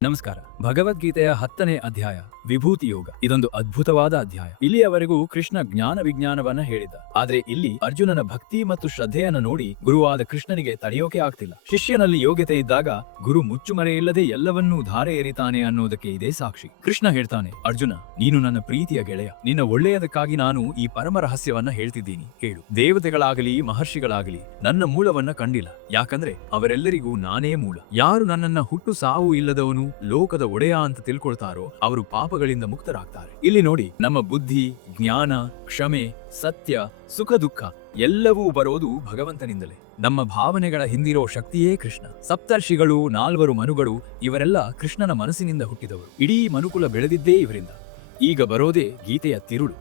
ನಮಸ್ಕಾರ. ಭಗವದ್ಗೀತೆಯ 10ನೇ ಅಧ್ಯಾಯ ವಿಭೂತಿ ಯೋಗ. ಇದೊಂದು ಅದ್ಭುತವಾದ ಅಧ್ಯಾಯ. ಇಲ್ಲಿಯವರೆಗೂ ಕೃಷ್ಣ ಜ್ಞಾನ ವಿಜ್ಞಾನವನ್ನ ಹೇಳಿದ. ಆದ್ರೆ ಇಲ್ಲಿ ಅರ್ಜುನನ ಭಕ್ತಿ ಮತ್ತು ಶ್ರದ್ಧೆಯನ್ನು ನೋಡಿ ಗುರುವಾದ ಕೃಷ್ಣನಿಗೆ ತಡೆಯೋಕೆ ಆಗ್ತಿಲ್ಲ. ಶಿಷ್ಯನಲ್ಲಿ ಯೋಗ್ಯತೆ ಇದ್ದಾಗ ಗುರು ಮುಚ್ಚುಮರೆಯಿಲ್ಲದೆ ಎಲ್ಲವನ್ನೂ ಧಾರೆ ಎರಿತಾನೆ ಅನ್ನೋದಕ್ಕೆ ಇದೇ ಸಾಕ್ಷಿ. ಕೃಷ್ಣ ಹೇಳ್ತಾನೆ, ಅರ್ಜುನ, ನೀನು ನನ್ನ ಪ್ರೀತಿಯ ಗೆಳೆಯ. ನಿನ್ನ ಒಳ್ಳೆಯದಕ್ಕಾಗಿ ನಾನು ಈ ಪರಮ ರಹಸ್ಯವನ್ನ ಹೇಳ್ತಿದ್ದೀನಿ, ಕೇಳು. ದೇವತೆಗಳಾಗಲಿ ಮಹರ್ಷಿಗಳಾಗಲಿ ನನ್ನ ಮೂಲವನ್ನ ಕಂಡಿಲ್ಲ. ಯಾಕಂದ್ರೆ ಅವರೆಲ್ಲರಿಗೂ ನಾನೇ ಮೂಲ. ಯಾರು ನನ್ನನ್ನ ಹುಟ್ಟು ಸಾವು ಇಲ್ಲದವನು, ಲೋಕದ ಒಡೆಯ ಅಂತ ತಿಳ್ಕೊಳ್ತಾರೋ ಅವರು ಪಾಪಗಳಿಂದ ಮುಕ್ತರಾಗ್ತಾರೆ. ಇಲ್ಲಿ ನೋಡಿ, ನಮ್ಮ ಬುದ್ಧಿ, ಜ್ಞಾನ, ಕ್ಷಮೆ, ಸತ್ಯ, ಸುಖ ದುಃಖ ಎಲ್ಲವೂ ಬರೋದು ಭಗವಂತನಿಂದಲೇ. ನಮ್ಮ ಭಾವನೆಗಳ ಹಿಂದಿರೋ ಶಕ್ತಿಯೇ ಕೃಷ್ಣ. ಸಪ್ತರ್ಷಿಗಳು, 4 ಮನುಗಳು ಇವರೆಲ್ಲ ಕೃಷ್ಣನ ಮನಸ್ಸಿನಿಂದ ಹುಟ್ಟಿದವರು. ಇಡೀ ಮನುಕುಲ ಬೆಳೆದಿದ್ದೇ ಇವರಿಂದ. ಈಗ ಬರೋದೇ ಗೀತೆಯ ತಿರುಳು.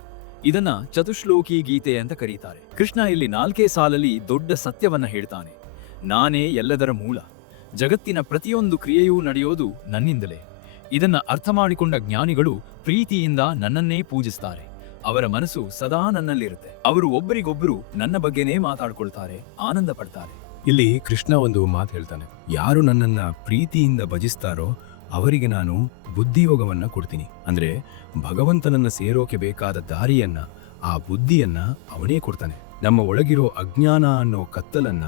ಇದನ್ನ ಚತುಶ್ಲೋಕಿ ಗೀತೆ ಅಂತ ಕರೀತಾರೆ. ಕೃಷ್ಣ ಇಲ್ಲಿ 4 ಸಾಲಲ್ಲಿ ದೊಡ್ಡ ಸತ್ಯವನ್ನ ಹೇಳ್ತಾನೆ. ನಾನೇ ಎಲ್ಲದರ ಮೂಲ. ಜಗತ್ತಿನ ಪ್ರತಿಯೊಂದು ಕ್ರಿಯೆಯೂ ನಡೆಯೋದು ನನ್ನಿಂದಲೇ. ಇದನ್ನ ಅರ್ಥ ಮಾಡಿಕೊಂಡ ಜ್ಞಾನಿಗಳು ಪ್ರೀತಿಯಿಂದ ನನ್ನನ್ನೇ ಪೂಜಿಸ್ತಾರೆ. ಅವರ ಮನಸ್ಸು ಸದಾ ನನ್ನಲ್ಲಿರುತ್ತೆ. ಅವರು ಒಬ್ಬರಿಗೊಬ್ಬರು ನನ್ನ ಬಗ್ಗೆನೇ ಮಾತಾಡ್ಕೊಳ್ತಾರೆ, ಆನಂದ ಪಡ್ತಾರೆ. ಇಲ್ಲಿ ಕೃಷ್ಣ ಒಂದು ಮಾತು ಹೇಳ್ತಾನೆ, ಯಾರು ನನ್ನನ್ನ ಪ್ರೀತಿಯಿಂದ ಭಜಿಸ್ತಾರೋ ಅವರಿಗೆ ನಾನು ಬುದ್ಧಿಯೋಗವನ್ನ ಕೊಡ್ತೀನಿ. ಅಂದ್ರೆ ಭಗವಂತನನ್ನ ಸೇರೋಕೆ ಬೇಕಾದ ದಾರಿಯನ್ನ, ಆ ಬುದ್ಧಿಯನ್ನ ಅವನೇ ಕೊಡ್ತಾನೆ. ನಮ್ಮ ಒಳಗಿರೋ ಅಜ್ಞಾನ ಅನ್ನೋ ಕತ್ತಲನ್ನ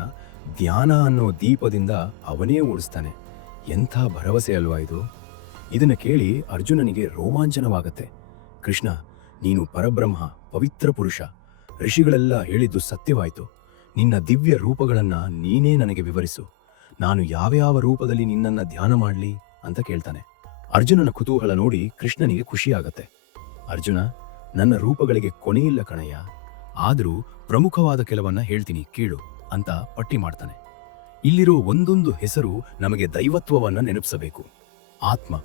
ಧ್ಯಾನ ಅನ್ನೋ ದೀಪದಿಂದ ಅವನೇ ಉಳಿಸ್ತಾನೆ. ಎಂಥ ಭರವಸೆ ಅಲ್ವಾ ಇದು? ಇದನ್ನ ಕೇಳಿ ಅರ್ಜುನನಿಗೆ ರೋಮಾಂಚನವಾಗತ್ತೆ. ಕೃಷ್ಣ, ನೀನು ಪರಬ್ರಹ್ಮ, ಪವಿತ್ರ ಪುರುಷ. ಋಷಿಗಳೆಲ್ಲ ಹೇಳಿದ್ದು ಸತ್ಯವಾಯ್ತು. ನಿನ್ನ ದಿವ್ಯ ರೂಪಗಳನ್ನ ನೀನೇ ನನಗೆ ವಿವರಿಸು. ನಾನು ಯಾವ್ಯಾವ ರೂಪದಲ್ಲಿ ನಿನ್ನನ್ನ ಧ್ಯಾನ ಮಾಡ್ಲಿ ಅಂತ ಕೇಳ್ತಾನೆ. ಅರ್ಜುನನ ಕುತೂಹಲ ನೋಡಿ ಕೃಷ್ಣನಿಗೆ ಖುಷಿಯಾಗತ್ತೆ. ಅರ್ಜುನ, ನನ್ನ ರೂಪಗಳಿಗೆ ಕೊನೆಯಿಲ್ಲ ಕಣಯ್ಯ. ಆದರೂ ಪ್ರಮುಖವಾದ ಕೆಲವನ್ನ ಹೇಳ್ತೀನಿ, ಕೇಳು ಅಂತ ಪಟ್ಟಿ ಮಾಡ್ತಾನೆ. ಇಲ್ಲಿರೋ ಒಂದೊಂದು ಹೆಸರು ನಮಗೆ ದೈವತ್ವವನ್ನ ನೆನಪಿಸಬೇಕು. ಆತ್ಮ,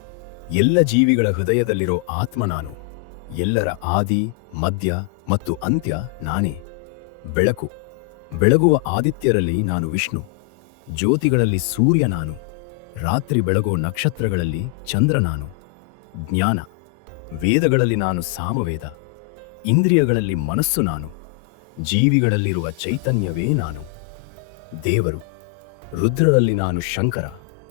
ಎಲ್ಲ ಜೀವಿಗಳ ಹೃದಯದಲ್ಲಿರೋ ಆತ್ಮ ನಾನು. ಎಲ್ಲರ ಆದಿ, ಮಧ್ಯ ಮತ್ತು ಅಂತ್ಯ ನಾನೇ. ಬೆಳಕು, ಬೆಳಗುವ ಆದಿತ್ಯರಲ್ಲಿ ನಾನು ವಿಷ್ಣು. ಜ್ಯೋತಿಗಳಲ್ಲಿ ಸೂರ್ಯ ನಾನು. ರಾತ್ರಿ ಬೆಳಗೋ ನಕ್ಷತ್ರಗಳಲ್ಲಿ ಚಂದ್ರ ನಾನು. ಜ್ಞಾನ, ವೇದಗಳಲ್ಲಿ ನಾನು ಸಾಮವೇದ. ಇಂದ್ರಿಯಗಳಲ್ಲಿ ಮನಸ್ಸು ನಾನು. ಜೀವಿಗಳಲ್ಲಿರುವ ಚೈತನ್ಯವೇ ನಾನು. ದೇವರು, ರುದ್ರರಲ್ಲಿ ನಾನು ಶಂಕರ.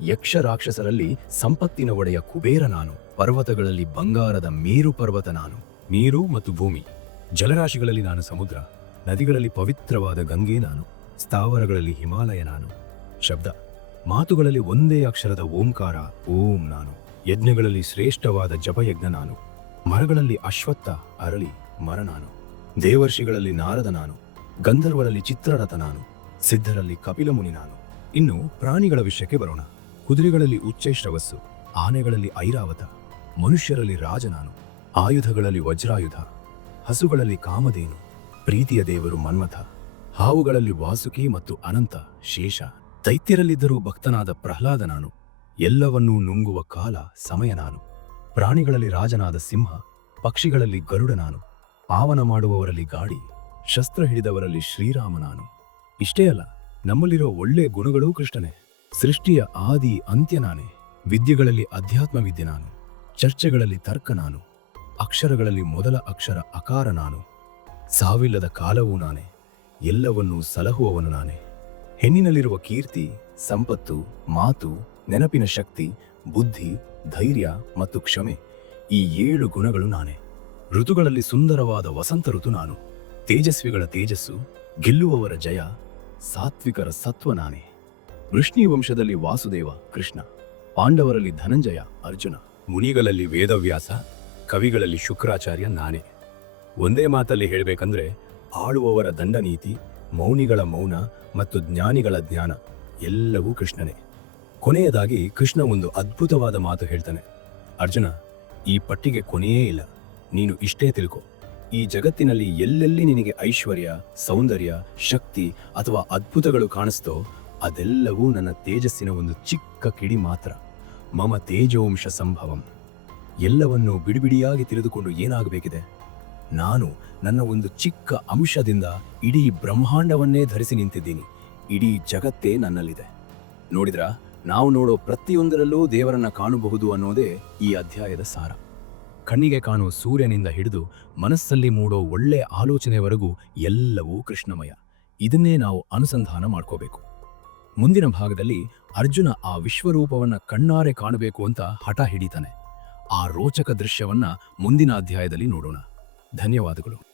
ಯಕ್ಷ ರಾಕ್ಷಸರಲ್ಲಿ ಸಂಪತ್ತಿನ ಒಡೆಯ ಕುಬೇರ ನಾನು. ಪರ್ವತಗಳಲ್ಲಿ ಬಂಗಾರದ ಮೇರು ಪರ್ವತ ನಾನು. ನೀರು ಮತ್ತು ಭೂಮಿ, ಜಲರಾಶಿಗಳಲ್ಲಿ ನಾನು ಸಮುದ್ರ. ನದಿಗಳಲ್ಲಿ ಪವಿತ್ರವಾದ ಗಂಗೆ ನಾನು. ಸ್ಥಾವರಗಳಲ್ಲಿ ಹಿಮಾಲಯ ನಾನು. ಶಬ್ದ, ಮಾತುಗಳಲ್ಲಿ ಒಂದೇ ಅಕ್ಷರದ ಓಂಕಾರ ಓಂ ನಾನು. ಯಜ್ಞಗಳಲ್ಲಿ ಶ್ರೇಷ್ಠವಾದ ಜಪಯಜ್ಞ ನಾನು. ಮರಗಳಲ್ಲಿ ಅಶ್ವತ್ಥ, ಅರಳಿ ಮರ ನಾನು. ದೇವರ್ಷಿಗಳಲ್ಲಿ ನಾರದ ನಾನು. ಗಂಧರ್ವರಲ್ಲಿ ಚಿತ್ರರಥ ನಾನು. ಸಿದ್ಧರಲ್ಲಿ ಕಪಿಲ ಮುನಿ ನಾನು. ಇನ್ನು ಪ್ರಾಣಿಗಳ ವಿಷಯಕ್ಕೆ ಬರೋಣ. ಕುದುರೆಗಳಲ್ಲಿ ಉಚ್ಚೈಶ್ರವಸ್ಸು, ಆನೆಗಳಲ್ಲಿ ಐರಾವತ, ಮನುಷ್ಯರಲ್ಲಿ ರಾಜ ನಾನು. ಆಯುಧಗಳಲ್ಲಿ ವಜ್ರಾಯುಧ, ಹಸುಗಳಲ್ಲಿ ಕಾಮಧೇನು, ಪ್ರೀತಿಯ ದೇವರು ಮನ್ಮಥ. ಹಾವುಗಳಲ್ಲಿ ವಾಸುಕಿ ಮತ್ತು ಅನಂತ ಶೇಷ. ದೈತ್ಯರಲ್ಲಿದ್ದರೂ ಭಕ್ತನಾದ ಪ್ರಹ್ಲಾದ ನಾನು. ಎಲ್ಲವನ್ನೂ ನುಂಗುವ ಕಾಲ ಸಮಯ ನಾನು. ಪ್ರಾಣಿಗಳಲ್ಲಿ ರಾಜನಾದ ಸಿಂಹ, ಪಕ್ಷಿಗಳಲ್ಲಿ ಗರುಡ ನಾನು. ಪಾವನ ಮಾಡುವವರಲ್ಲಿ ಗಾಡಿ, ಶಸ್ತ್ರ ಹಿಡಿದವರಲ್ಲಿ ಶ್ರೀರಾಮ ನಾನು. ಇಷ್ಟೇ ಅಲ್ಲ, ನಮ್ಮಲ್ಲಿರೋ ಒಳ್ಳೆ ಗುಣಗಳೂ ಕೃಷ್ಣನೇ. ಸೃಷ್ಟಿಯ ಆದಿ ಅಂತ್ಯ ನಾನೇ. ವಿದ್ಯೆಗಳಲ್ಲಿ ಅಧ್ಯಾತ್ಮ ವಿದ್ಯೆ ನಾನು. ಚರ್ಚೆಗಳಲ್ಲಿ ತರ್ಕ ನಾನು. ಅಕ್ಷರಗಳಲ್ಲಿ ಮೊದಲ ಅಕ್ಷರ ಅಕಾರ ನಾನು. ಸಾವಿಲ್ಲದ ಕಾಲವೂ ನಾನೇ. ಎಲ್ಲವನ್ನೂ ಸಲಹುವವನು ನಾನೇ. ಹೆಣ್ಣಿನಲ್ಲಿರುವ ಕೀರ್ತಿ, ಸಂಪತ್ತು, ಮಾತು, ನೆನಪಿನ ಶಕ್ತಿ, ಬುದ್ಧಿ, ಧೈರ್ಯ ಮತ್ತು ಕ್ಷಮೆ, ಈ 7 ಗುಣಗಳು ನಾನೇ. ಋತುಗಳಲ್ಲಿ ಸುಂದರವಾದ ವಸಂತ ಋತು ನಾನು. ತೇಜಸ್ವಿಗಳ ತೇಜಸ್ಸು, ಗೆಲ್ಲುವವರ ಜಯ, ಸಾತ್ವಿಕರ ಸತ್ವ ನಾನೇ. ವೃಷ್ಣಿ ವಂಶದಲ್ಲಿ ವಾಸುದೇವ ಕೃಷ್ಣ. ಪಾಂಡವರಲ್ಲಿ ಧನಂಜಯ ಅರ್ಜುನ. ಮುನಿಗಳಲ್ಲಿ ವೇದವ್ಯಾಸ, ಕವಿಗಳಲ್ಲಿ ಶುಕ್ರಾಚಾರ್ಯ ನಾನೇ. ಒಂದೇ ಮಾತಲ್ಲಿ ಹೇಳಬೇಕಂದ್ರೆ, ಆಳುವವರ ದಂಡನೀತಿ, ಮೌನಿಗಳ ಮೌನ ಮತ್ತು ಜ್ಞಾನಿಗಳ ಜ್ಞಾನ ಎಲ್ಲವೂ ಕೃಷ್ಣನೇ. ಕೊನೆಯದಾಗಿ ಕೃಷ್ಣ ಒಂದು ಅದ್ಭುತವಾದ ಮಾತು ಹೇಳ್ತಾನೆ. ಅರ್ಜುನ, ಈ ಪಟ್ಟಿಗೆ ಕೊನೆಯೇ ಇಲ್ಲ. ನೀನು ಇಷ್ಟೇ ತಿಳ್ಕೊ, ಈ ಜಗತ್ತಿನಲ್ಲಿ ಎಲ್ಲೆಲ್ಲಿ ನಿನಗೆ ಐಶ್ವರ್ಯ, ಸೌಂದರ್ಯ, ಶಕ್ತಿ ಅಥವಾ ಅದ್ಭುತಗಳು ಕಾಣಿಸ್ತೋ ಅದೆಲ್ಲವೂ ನನ್ನ ತೇಜಸ್ಸಿನ ಒಂದು ಚಿಕ್ಕ ಕಿಡಿ ಮಾತ್ರ. ಮಮ ತೇಜೋಂಶ ಸಂಭವಂ. ಎಲ್ಲವನ್ನೂ ಬಿಡಿಬಿಡಿಯಾಗಿ ತಿಳಿದುಕೊಂಡು ಏನಾಗಬೇಕಿದೆ? ನಾನು ನನ್ನ ಒಂದು ಚಿಕ್ಕ ಅಂಶದಿಂದ ಇಡೀ ಬ್ರಹ್ಮಾಂಡವನ್ನೇ ಧರಿಸಿ ನಿಂತಿದ್ದೀನಿ. ಇಡೀ ಜಗತ್ತೇ ನನ್ನಲ್ಲಿದೆ. ನೋಡಿದ್ರಾ, ನಾವು ನೋಡೋ ಪ್ರತಿಯೊಂದರಲ್ಲೂ ದೇವರನ್ನ ಕಾಣಬಹುದು ಅನ್ನೋದೇ ಈ ಅಧ್ಯಾಯದ ಸಾರ. ಕಣ್ಣಿಗೆ ಕಾಣೋ ಸೂರ್ಯನಿಂದ ಹಿಡಿದು ಮನಸ್ಸಲ್ಲಿ ಮೂಡೋ ಒಳ್ಳೆ ಆಲೋಚನೆವರೆಗೂ ಎಲ್ಲವೂ ಕೃಷ್ಣಮಯ. ಇದನ್ನೇ ನಾವು ಅನುಸಂಧಾನ ಮಾಡ್ಕೋಬೇಕು. ಮುಂದಿನ ಭಾಗದಲ್ಲಿ ಅರ್ಜುನ ಆ ವಿಶ್ವರೂಪವನ್ನ ಕಣ್ಣಾರೆ ಕಾಣಬೇಕು ಅಂತ ಹಠ ಹಿಡಿತಾನೆ. ಆ ರೋಚಕ ದೃಶ್ಯವನ್ನ ಮುಂದಿನ ಅಧ್ಯಾಯದಲ್ಲಿ ನೋಡೋಣ. ಧನ್ಯವಾದಗಳು.